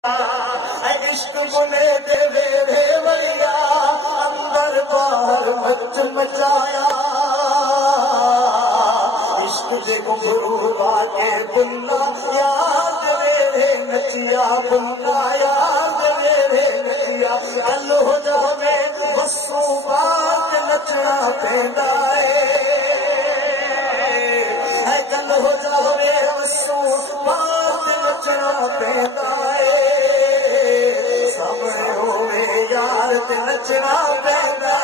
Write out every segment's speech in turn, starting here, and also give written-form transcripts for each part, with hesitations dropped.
इश्क मुने दे वेरे वलिया अंदर बाहर मच मचाया इश्क दे घुंघरू वाके बुल्ला याद वेरे नचिया बुल्ला याद वेरे नचिया गल हो जावे बसों बात नचना पैंदा है गल हो जावे बसों बात नचना पैंदा सामने होवे यार ते नचना पैंदा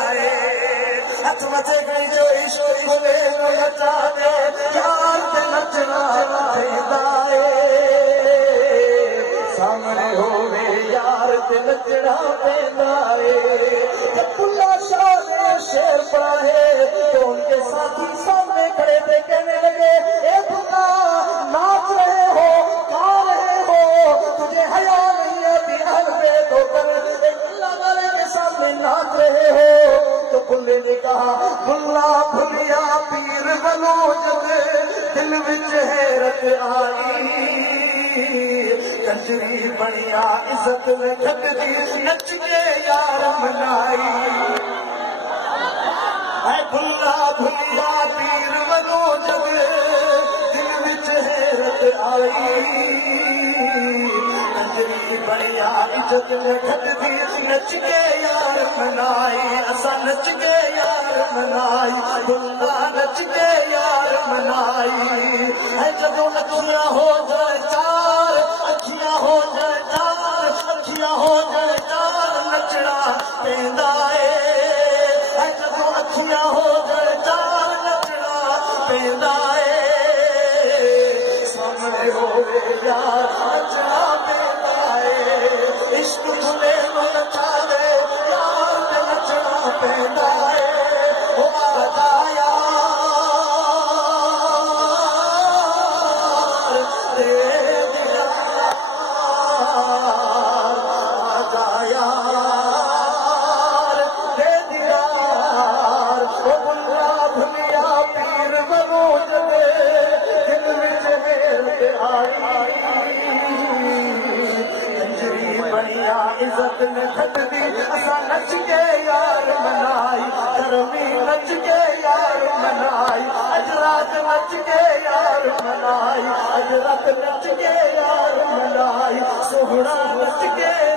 हथ मथे गई जो इश्क खुले नचा दे यार ते नचना पैंदा सामने होवे यार ते नचना पैंदा पुल्ला शाह ने शेर पढ़ा है तो उनके साथी सामने खड़े थे कहने लगे ए पुल्ला नाच रहे हो गा रहे हो तुझे हया नहीं है बिहार में तो पुल्ला वाले के सामने नाच रहे हो तो पुल्ले ने कहा पुल्ला भुलिया पीर बनो जब दिल विच हैरत आई कंजरी बनिया इज्जत में घटदी नच के यार मनाई है भुल्ला भुलिया पीर बनो जब दिल विच हैरत आई कंजरी बनिया इज्जत में घटदी नच के यार मनाई असा नच के यार मनाई भुल्ला नच के यार मनाई है जदों नचिया हो जाए चार अखियां हो जाए चार अखियां हो जाए चार नचना पैंदा है जदों अखियां हो जाए चार नचना पैंदा सामने होवे यार नचना पैंदा इश्क खुले नचा दे यार ते नचना पैंदा हो बताया इज्जत ने घटदी असा नच के यार मनाई धर्मी नच के यार मनाई अज रात नच के यार मनाई अज रात नच के यार मनाई सोहरा नच के